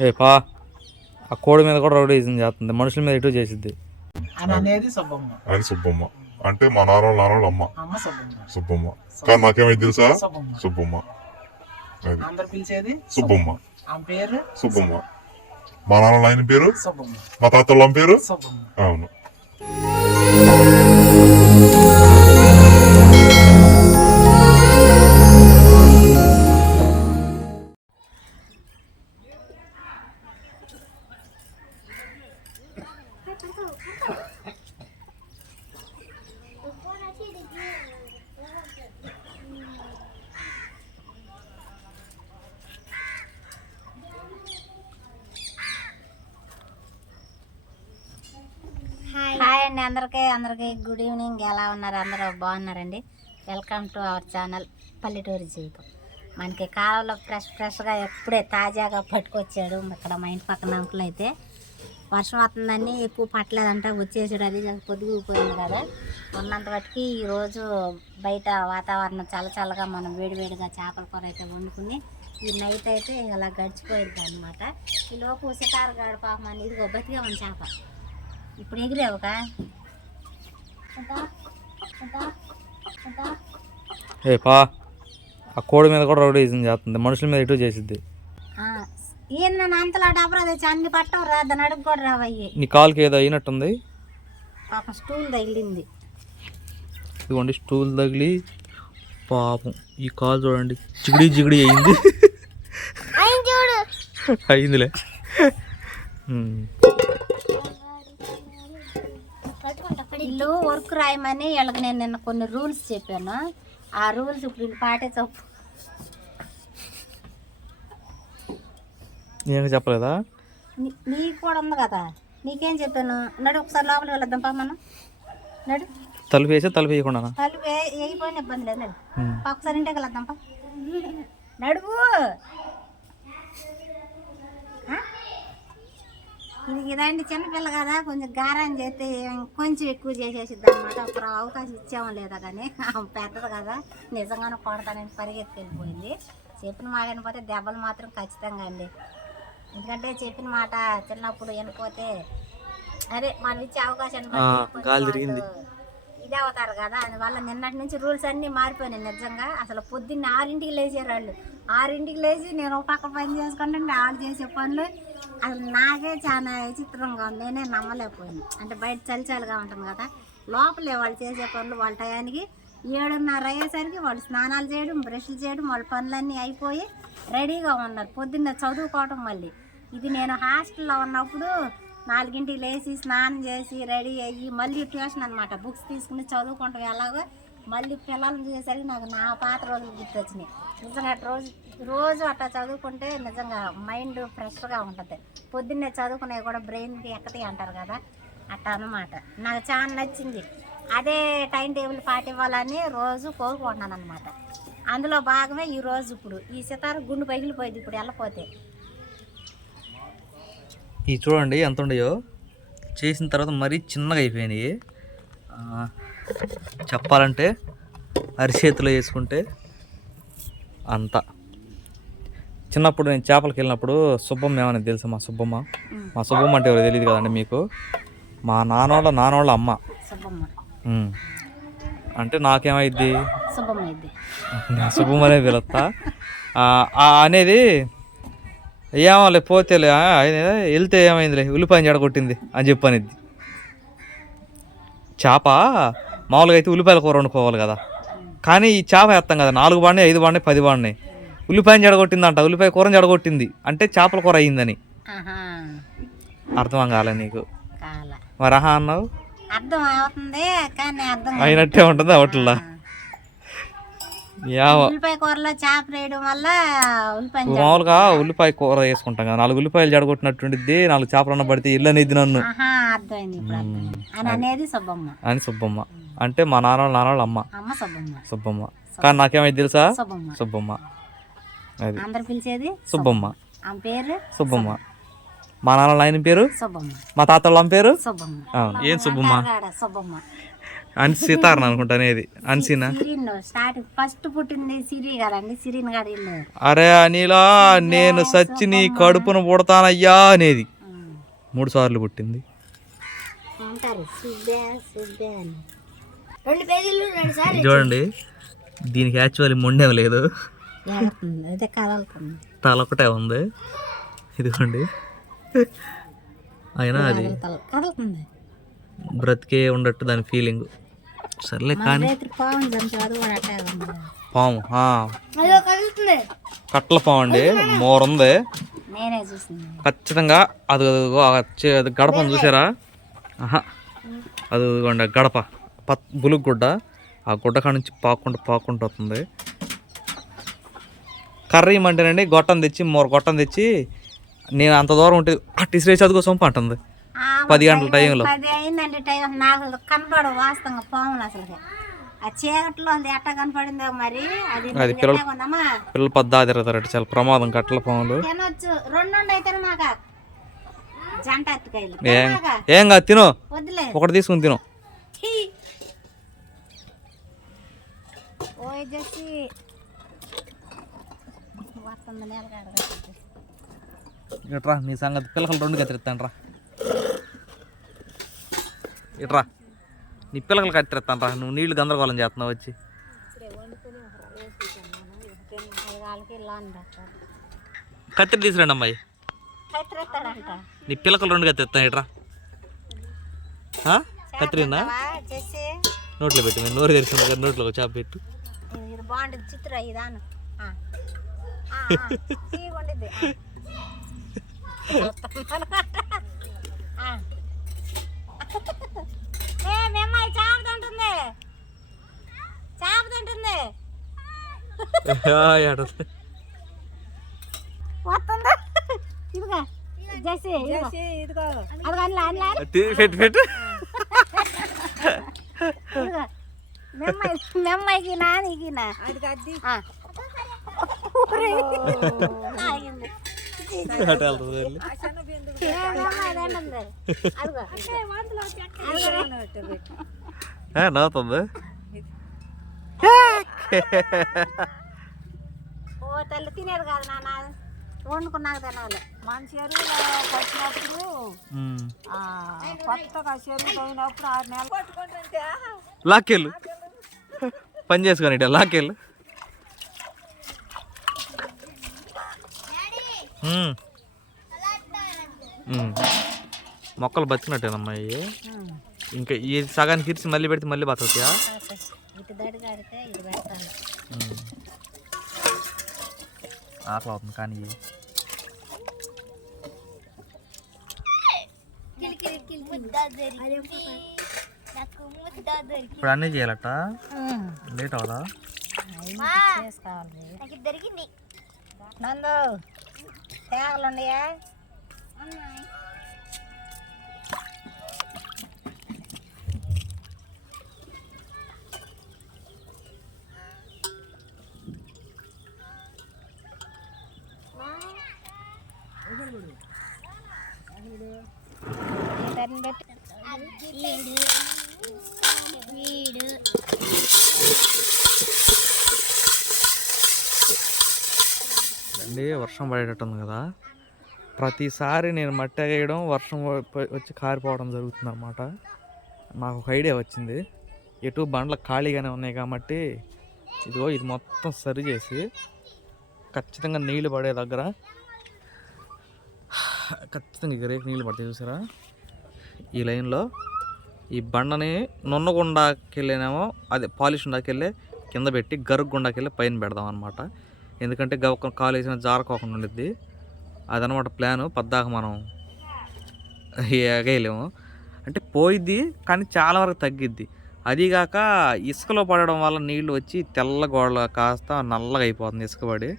ఏ పా. ఆ కోడి మీద కూడా రౌడీజం చేస్తుంది. మనుషుల మీద ఇటు చేసిద్ది. అని అనేది సుబ్బమ్మ. అని సుబ్బమ్మ. అంటే మా నాన్న నాన్న అమ్మ. అమ్మ సుబ్బమ్మ. సుబ్బమ్మ. కానీ నాకేమైంది తెలుసా? సుబ్బమ్మ. సుబ్బమ్మ. అది. అందరు పిలిచేది? సుబ్బమ్మ. ఆమె పేరు? సుబ్బమ్మ. మా నాన్న ఆయన పేరు? సుబ్బమ్మ. మా తాతల పేరు? సుబ్బమ్మ. అవును. అండి అందరికీ అందరికీ గుడ్ ఈవినింగ్ ఎలా ఉన్నారు? అందరూ బాగున్నారండి? వెల్కమ్ టు అవర్ ఛానల్ పల్లెటూరి జీవితం. మనకి కాలంలో ఫ్రెష్ ఫ్రెష్గా ఎప్పుడే తాజాగా పట్టుకొచ్చాడు ఇక్కడ మా ఇంటి పక్కన అంకుల్ అయితే. వర్షం వస్తుందని ఎక్కువ పట్టలేదంట వచ్చేసాడు అది పొద్దుగుపోయింది కదా. ఉన్నంత మట్టుకి ఈరోజు బయట వాతావరణం చల్ల చల్లగా మనం వేడివేడిగా చేపల కూర అయితే వండుకుని ఈ నైట్ అయితే ఇలా గడిచిపోయింది అనమాట ఈ లోపు ఉసికారు గాడు ఇది అని ఉంది చేప. ఇప్పుడు ఎగిరేవుక ఏ పా ఆ కోడి మీద కూడా రౌడీజం చేస్తుంది. మనుషుల మీద ఇటు చేసిద్ది. ఈయన నన్ను అంతలా డబ్బరా తెచ్చి అన్ని పట్టం రా దాని అడుగు కూడా రావయ్యి. నీ కాలుకి ఏదో అయినట్టుంది. పాపం స్టూల్ తగిలింది. ఇదిగోండి స్టూల్ తగిలి పాపం ఈ కాలు చూడండి జిగిడి జిగిడి అయింది. అయిందిలే. వీళ్ళు వర్క్ రాయమని వీళ్ళకి నేను నిన్న కొన్ని రూల్స్ చెప్పాను. ఆ రూల్స్ ఇప్పుడు వీళ్ళు పాటించవు. ఏం చెప్పలేదా? నీ- నీకు కూడా ఉంది కదా. నీకేం చెప్పాను? నడు ఒకసారి లోపలికి వెళ్ళొద్దాం పా మనం. నడు. తలుపు వేసా తలుపు వేయకుండా తలుపు వేయిపోయిన ఇబ్బంది లేదు. నడు ఒకసారి ఇంటికి వెళ్దాం పా. నడువు. ఇది ఇదండి చిన్నపిల్ల కదా కొంచెం గారం చేస్తే కొంచెం ఎక్కువ చేసేసిద్ది అనమాట అప్పుడు అవకాశం ఇచ్చాము లేదా కానీ పెద్దది కదా నిజంగానే కొడతానని పరిగెత్తి వెళ్ళిపోయింది. చెప్పిన మాట వినపోతే దెబ్బలు మాత్రం ఖచ్చితంగా అండి. ఎందుకంటే చెప్పిన మాట చిన్నప్పుడు వినపోతే అదే మనం ఇచ్చే. వాళ్ళు ఇదే అవుతారు కదా అందువల్ల నిన్నటి నుంచి రూల్స్ అన్నీ మారిపోయినాయి నిజంగా. అసలు పొద్దున్న ఆరింటికి లేచారు వాళ్ళు ఆరింటికి లేచి నేను ఒక పక్క పని చేసుకుంటే వాళ్ళు చేసే పనులు అసలు నాకే చాలా విచిత్రంగా ఉంది. నేనే నమ్మలేకపోయాను. అంటే బయట చలిచలిగా ఉంటుంది కదా. లోపలే వాళ్ళు చేసే పనులు వాళ్ళ టయానికి ఏడున్నర అయ్యేసరికి వాళ్ళు స్నానాలు చేయడం బ్రష్లు చేయడం వాళ్ళ పనులన్నీ అయిపోయి రెడీగా ఉన్నారు. పొద్దున్న చదువుకోవటం మళ్ళీ. ఇది నేను హాస్టల్లో ఉన్నప్పుడు నాలుగింటికి లేచి స్నానం చేసి రెడీ అయ్యి మళ్ళీ ట్యూషన్ అనమాట బుక్స్ తీసుకుని చదువుకుంటాం ఎలాగో. మళ్ళీ పిల్లలు చేసరికి నాకు నా పాత రోజులు గుర్తొచ్చినాయి. నిజంగా రోజు రోజు అట్లా చదువుకుంటే నిజంగా మైండ్ ఫ్రెష్గా ఉంటుంది. పొద్దున్నే చదువుకునేవి కూడా బ్రెయిన్కి ఎక్కతాయి అంటారు కదా అట్లా అనమాట నాకు చాలా నచ్చింది. అదే టైం టేబుల్ పాటివ్వాలని రోజు కోరుకుంటున్నాను అనమాట అందులో భాగమే ఈరోజు ఇప్పుడు. ఈ సితార గుండు పగిలిపోయింది ఇప్పుడు వెళ్ళపోతే. ఈ చూడండి ఎంత ఉండయో చేసిన తర్వాత మరీ చిన్నగా అయిపోయినాయి. చెప్పాలంటే అరిచేతిలో వేసుకుంటే అంత. చిన్నప్పుడు నేను చేపలకి వెళ్ళినప్పుడు సుబ్బమ్మ ఏమని తెలుసా మా సుబ్బమ్మ? మా సుబ్బమ్మ అంటే ఎవరో తెలియదు కదండి మీకు? మా నాన్నోళ్ళ నాన్నోళ్ళ అమ్మ. అంటే నాకేమైద్ది? సుబ్బమ్మ శుభమనే పిలుస్తా. అనేది ఏమోలే పోతేలే వెళ్తే ఏమైందిలే ఉల్లిపాయ జడగొట్టింది అని చెప్పనిద్ది. చేప మామూలుగా అయితే ఉల్లిపాయల కూర వండుకోవాలి కదా. కానీ ఈ చేప వేస్తాం కదా నాలుగు బాడినాయి ఐదు బాడినాయి పది బాడినాయి ఉల్లిపాయని జడగొట్టిందంట. ఉల్లిపాయ కూరని జడగొట్టింది. అంటే చేపల కూర అయ్యిందని. అర్థం కాలే నీకు? మరి ఆహా అన్నావు? అర్థం అవుతుంది కానీ అర్థం అయినట్టే ఉంటుంది అవట్లా. యావ. ఉల్లిపాయ కూరలో చేప వేయడం వల్ల ఉల్లిపాయ మామూలుగా ఉల్లిపాయ కూర వేసుకుంటాం కదా నాలుగు ఉల్లిపాయలు జడగొట్టినట్టుండిద్ది నాలుగు చేపలు పడితే ఇల్లు అనేది నన్ను అని అనేది సుబ్బమ్మ. అని సుబ్బమ్మ. అంటే మా నాన్న నాన్నోళ్ళ అమ్మ. అమ్మ సుబ్బమ్మ. సుబ్బమ్మ. కానీ నాకేమైంది తెలుసా? సుబ్బమ్మ. అందరు పిలిచేది? సుబ్బమ్మ. ఆమె పేరు? సుబ్బమ్మ. మా నాన్న ఆయన పేరు? సుబ్బమ్మ. మా తాతళ్ళ అమ్మ పేరు? సుబ్బమ్మ. అవును ఏం సుబ్బమ్మ? సుబ్బమ్మ. అన్సి సీతారాం అనుకుంటా అనేది. అన్సీనా ఫస్ట్ పుట్టింది సిరి కదండి సిరిన్ గారు అరే అనిలా నేను సచ్చి నీ కడుపును పుడతానయ్యా అనేది. మూడు సార్లు పుట్టింది. చూడండి దీనికి యాక్చువల్లీ మొండేం లేదు. అదే తల ఒకటే ఉంది. ఇదిగోండి. అయినా అది బ్రతికే ఉండట్టు దాని ఫీలింగ్ సర్లే కానీ పాము కట్టల పాము అండి. మోరుంది. ఖచ్చితంగా అది అది గడపను చూసారా? ఆహా. అది గడప. పత్ బులుగు గుడ్డ. ఆ గుడ్డ కాడ నుంచి పాక్కుంటూ పాక్కుంటూ వస్తుంది. కర్రీ ఇమ్మంటేనండి గొట్టం తెచ్చి మూర గొట్టం తెచ్చి నేను అంత దూరం ఉంటే అట్టి శ్రీ చదువుకో సొంప అంటుంది. ఆ, పది గంటల టైంలో. పది అయిందండి టైం. నాకు కనపడవు వాస్తవంగా పాములు అసలు ఆ చీకట్లో అది ఎట్ట కనపడిందో మరి? అది అది పిల్లలు- పిల్లలు పద్దా తిరుగుతారట చాలా ప్రమాదం కట్టల పాములు తినొచ్చు. రెండు అయితే మాక జంట అట్టుకాయలు ఏం కాదు తిను. ఒకటి తీసుకుని తిను. ఓ ఇట్రా నీ సంగతి. పిల్లకలు రెండు కత్తిరిస్తాను రా. ఇట్రా. నీ పిల్లకలు కత్తిరిస్తాను రా. నువ్వు నీళ్ళు గందరగోళం చేస్తున్నావు వచ్చి. కత్తిరి తీసుకురండి అమ్మాయి. నీ పిల్లకలు రెండు కత్తిరిస్తాను ఇట్రా. చేసి. నోట్లో పెట్టు నోరు తెరిచిన నోట్లో చాప పెట్టు. బాగుంటుంది చిత్ర ఇదాను. పెట్టు పెట్టు. ఇదిగో మెమ్మాయి మెమ్మాయికి నానికి నా ఆ. ఊరే. నవ్వుతుంది ఓ తల్లి తినేది కాదు నాన్న వండుకున్నాక తినాలి మన చెరువులో కొట్టినప్పుడు కొత్తగా చెరువు పోయినప్పుడు ఆరు నెలలు. లాక్కెళ్ళు. పని చేసుకొని ఇటు లాక్కెళ్ళు. మొక్కలు బతికినట్టేనమ్మా ఇవి. ఇంకా ఈ సగానికి ఇరిచి మళ్ళీ పెడితే మళ్ళీ బతుకుతాయా? ఉమ్. ఆకలి అవుతుంది కానీ. ఇప్పుడు అన్నీ చేయాలట? లేట్ అవదా చేసుకోవాలి దొరికింది. నందు. తేగలు ఉన్నాయా? ఉన్నాయి. వర్షం పడేటట్టుంది కదా. ప్రతిసారి నేను మట్టి వేయడం వర్షం వచ్చి కారిపోవడం జరుగుతుంది అనమాట నాకు ఒక ఐడియా వచ్చింది. ఎటు బండ్లు ఖాళీగానే ఉన్నాయి కాబట్టి ఇదిగో ఇది మొత్తం సరి చేసి ఖచ్చితంగా నీళ్ళు పడే దగ్గర ఖచ్చితంగా ఇక రేపు నీళ్ళు పడతాయి చూసారా? ఈ లైన్లో ఈ బండని నున్నగుండాకి వెళ్ళేనేమో అదే పాలిష్ ఉండాకెళ్ళి కింద పెట్టి గరుగు గుండాకెళ్ళి పైన పెడదాం అనమాట ఎందుకంటే గవక కాలు వేసిన జారకోకుండా ఉండిద్ది. అదనమాట ప్లాను పద్దాక మనం ఎగయలేము. అంటే పోయిద్ది కానీ చాలా వరకు తగ్గిద్ది. అదిగాక ఇసుకలో పడడం వల్ల నీళ్ళు వచ్చి తెల్ల గోడలు కాస్త నల్లగా అయిపోతుంది ఇసుక పడి.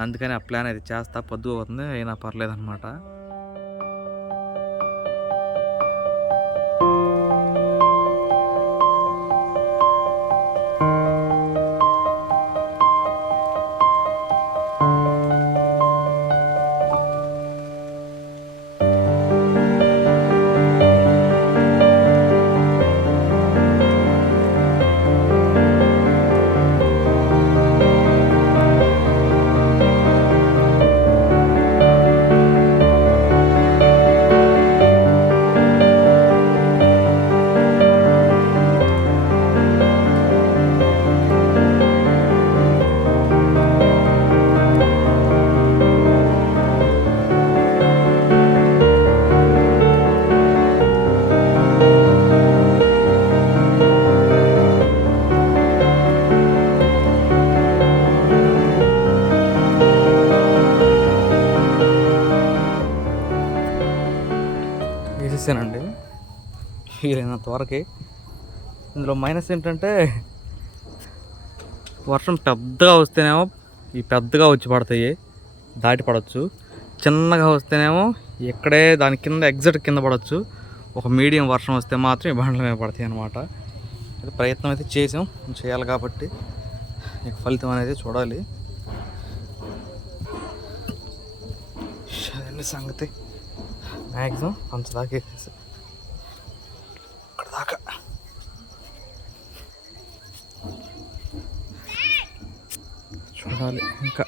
అందుకని ఆ ప్లాన్ అయితే చేస్తా. పొద్దు అవుతుంది అయినా పర్లేదన్నమాట. అనమాట ఇందులో మైనస్ ఏంటంటే వర్షం పెద్దగా వస్తేనేమో ఈ పెద్దగా వచ్చి పడతాయి దాటి పడవచ్చు చిన్నగా వస్తేనేమో ఇక్కడే దాని కింద ఎగ్జాక్ట్ కింద పడవచ్చు ఒక మీడియం వర్షం వస్తే మాత్రం ఈ బండ్ల మీద పడతాయి అన్నమాట. అయితే ప్రయత్నం అయితే చేసాం చేయాలి కాబట్టి ఫలితం అనేది చూడాలి. అదండి సంగతి. మ్యాక్సిమం పంచదాకా వేసేసి ఇక్కడ దాకా చూడాలి ఇంకా.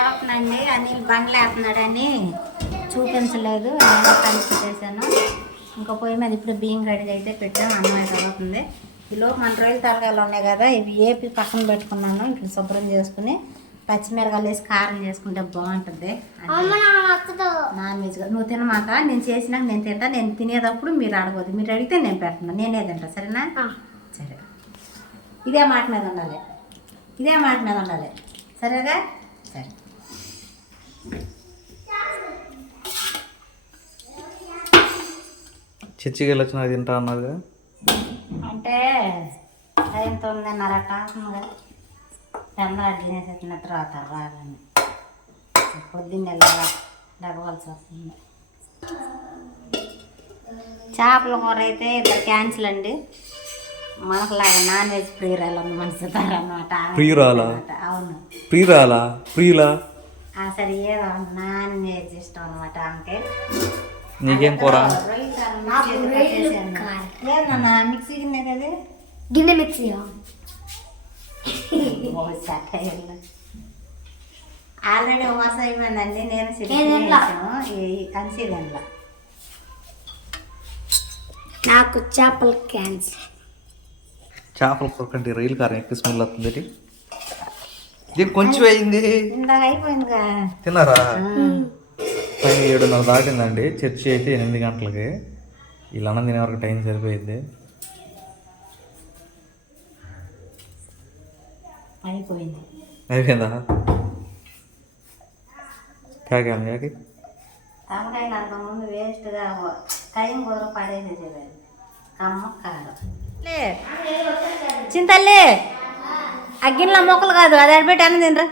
ఉడకనండి అనిల్ బండ్లు వేస్తున్నాడని చూపించలేదు నేను కలిసి చేశాను ఇంకా పొయ్యి మీద ఇప్పుడు బియ్యం కడిగి అయితే పెట్టాను అన్నం అయితే అవుతుంది ఈలోపు మన రొయ్యల తరగాయలు ఉన్నాయి కదా ఇవి ఏపి పక్కన పెట్టుకున్నాను ఇట్లా శుభ్రం చేసుకుని పచ్చిమిరకాయలు వేసి కారం చేసుకుంటే బాగుంటుంది. నాన్ వెజ్గా నువ్వు తినమాక నేను చేసినాక నేను తింటా నేను తినేటప్పుడు మీరు అడగదు మీరు అడిగితే నేను పెడతాను నేనే తింటా సరేనా? సరే ఇదే మాట మీద ఉండాలి. ఇదే మాట మీద ఉండాలి. సరేగా సరే. చర్చికి వెళ్ళొచ్చిన అది తింటా అన్నది అంటే టైం తొమ్మిదిన్నర కాకుండా చంద్ర తినేసిన తర్వాత రాగానే. పొద్దున్నే డబ్బవలసి వస్తుంది. చేపల కూర అయితే ఇద్దరు క్యాన్సిల్ అండి. మనకులాగా నాన్ వెజ్ ప్రియురాలు ఉంది మన సితారన్నమాట ప్రియురాలా? అవును. ప్రియురాలా? ప్రియులా? ఆ సరే ఏదో నాన్ వెజ్ ఇష్టం అనమాట ఆమెకి నీకేం కూర? మిక్సీ గిన్నె కదా గిన్నె మిక్సీ ఆల్రెడీ ఒక మాసం అయిపోయిందండి నేను ఏదైనా? కన్సీదన్లో నాకు చేపల క్యాన్సర్. చేపల కూర కంటే రైలు కారం ఎక్కువ స్మెల్ వస్తుంది దీనికి కొంచెం అయింది తిన్నారా? టైం ఏడున్నర దాటిందండి. చర్చి అయితే ఎనిమిది గంటలకి. వీళ్ళు అన్నం తినే వరకు టైం సరిపోయింది. అయిపోయింది. అయిపోయిందా? కాకాను కాకి తమకాయలు వేస్ట్గా టైం కుదర పడేసేసేది కమ్మ కారం. లే. చింతల్లే. అగ్గిన్లో మొక్కలు కాదు అది అడిపెట్టి తినరా?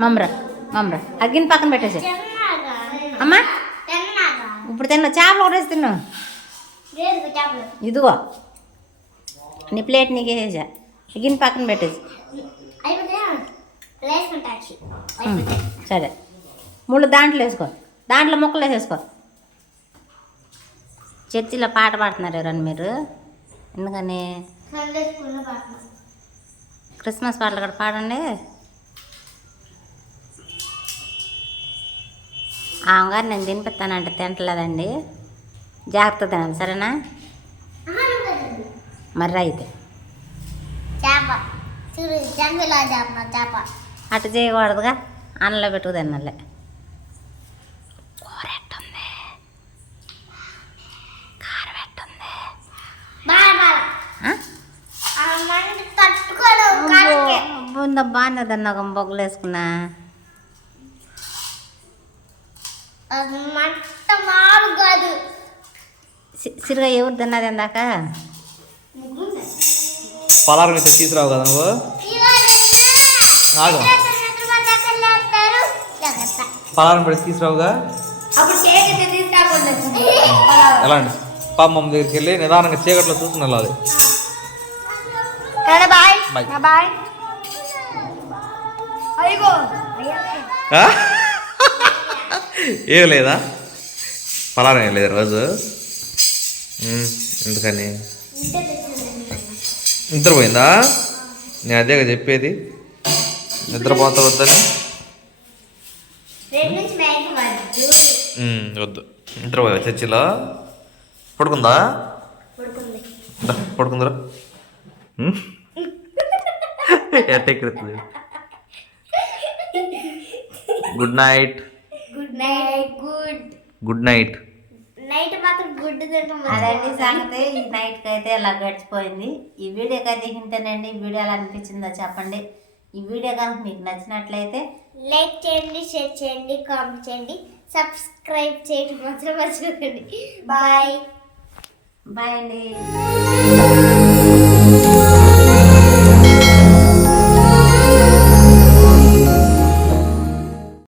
మమ్మరా మమ్మరా అగ్గిని పక్కన పెట్టేసి అమ్మా ఇప్పుడు తిన్నా చేపలు ఒకటేసి తిన్నావు. ఇదిగో నీ ప్లేట్ నీకు వేసేసా. అగ్గిని పక్కన పెట్టేసి సరే. ముళ్ళు దాంట్లో వేసుకో. దాంట్లో మొక్కలు వేసేసుకో. చర్చిలో పాట పాడుతున్నారు ఎవరన్నా మీరు? ఎందుకని? క్రిస్మస్ పాటలు కూడా పాడండి. ఆమెగారు నేను తినిపిస్తానంటే తింటలేదండి జాగ్రత్త తినండి సరేనా? మరి అయితే. అటు చేయకూడదుగా. అన్నంలో పెట్టుకు తినాలి కూర ఎట్టుంది కారం ఎట్టుంది బాగా బాగా ఆ? ఆ మంట తట్టుకోలేవు కాలికి. బొంద బాగుంది ఒక బొగ్గలు వేసుకున్నా. సిరిగా ఎవరు తిన్నది ఇందాక? పలారం అయితే తీసుకురావు కదా నువ్వు? ఆగు. పలారం పెట్టి తీసుకురావుగా ఎలా అండి? పాపమ్మ దగ్గరికి వెళ్ళి నిదానంగా చీకట్లో చూసుకుని వెళ్ళాలి బాయ్. బాయ్? ఏం లేదా? పలారం ఏం లేదా రోజు. ఎందుకని? నిద్రపోయిందా? నేను అదేగా చెప్పేది. నిద్రపోతా వద్దని. వద్దు. నిద్రపోయా చర్చిలో? పడుకుందా? పడుకుందరా. ఎట్టెక్కుతుంది? Good night good night good good night night మాత్రం గుడ్ తింటాం అదండి సంగతి. ఈ నైట్కి అయితే ఇలా గడిచిపోయింది. ఈ వీడియోకి అయితే ఇంతేనండి ఈ వీడియో ఎలా అనిపించిందో చెప్పండి. ఈ వీడియో కనుక మీకు నచ్చినట్లయితే లైక్ చేయండి షేర్ చేయండి కామెంట్ చేయండి సబ్స్క్రైబ్ చేయడం మాత్రం మర్చిపోకండి. బాయ్ బాయ్ అండి.